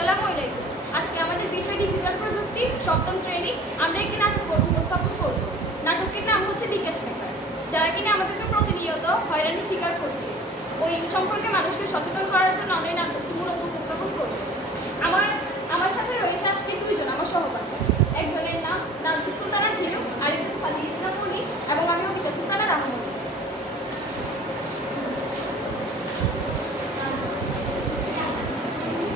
আসসালামু আলাইকুম। আজকে আমাদের বিষয় ডিজিটাল প্রযুক্তি, সপ্তম শ্রেণী। আমরা একটি নাটক উপস্থাপন করব। নাটকটির নাম হচ্ছে বিকাশ লেখা। যারা কিনা আমাদেরকে প্রতিনিয়ত হয়রানি স্বীকার করছে, ওই সম্পর্কে মানুষকে সচেতন করার জন্য আমরা এই নাটকটি মূলত উপস্থাপন করব। আমার সাথে রয়েছে আজকে দুইজন আমার সহপাঠী। একজনের নাম নাজমুল সুলতানা ঝিনুক, আরেকজন খালিদ ইসলাম মনি, এবং আমি অবিকা সুলতানা রাহমনি।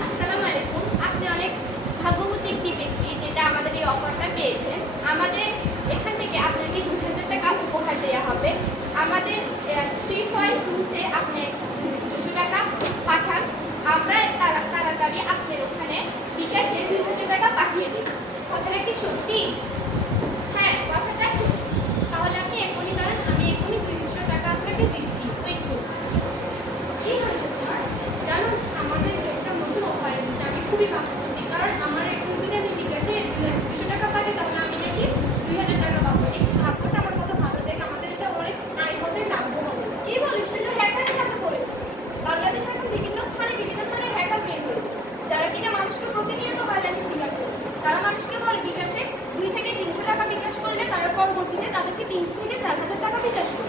আসসালামু আলাইকুম। আপনি অনেক ভাগ্যবতী একটি ব্যক্তি যেটা আমাদের এই অফারটা পেয়েছেন। আমাদের এখান থেকে আপনাকে 2000 টাকা উপহার দেওয়া হবে। আমাদের 3.2-তে আপনি 200 টাকা পাঠান, আমরা তাড়াতাড়ি আপনার ওখানে বিকাশে 2000 টাকা পাঠিয়ে দেব। কথাটা কি সত্যি? হ্যাঁ, কথাটা সত্যি। তাহলে আপনি এখনই দাঁড়ান, আমি এখনই 200 টাকা আপনাকে দিচ্ছি। ওয়েট করুন। কি হয়েছে তোমার? জানো, আমাদের একটা নতুন অফার এসেছে। আমি খুবই ভাগ্যবতী, কারণ আমার এখন যদি আমি বিকাশে 200 টাকা পাই, তখন আমি নাকি 2000 টাকা পাবো। এই ভাগ্যটা আমার কত ভালো, দেখ আমাদের এটা অনেক আয় হবে, লাভ হবে। কি বলিস? তুই তো হ্যাকারের হাতে পড়েছিস। বাংলাদেশে এখন বিভিন্ন ধরনের হ্যাকার বের হয়েছে, যারা কিনা মানুষকে প্রতিনিয়ত হয়রানি স্বীকার করছে। তারা মানুষকে বলে বিকাশে 2 থেকে 300 টাকা বিকাশ করলে তারা পরবর্তীতে তাদেরকে 3 থেকে 4,000 টাকা বিকাশ করবে।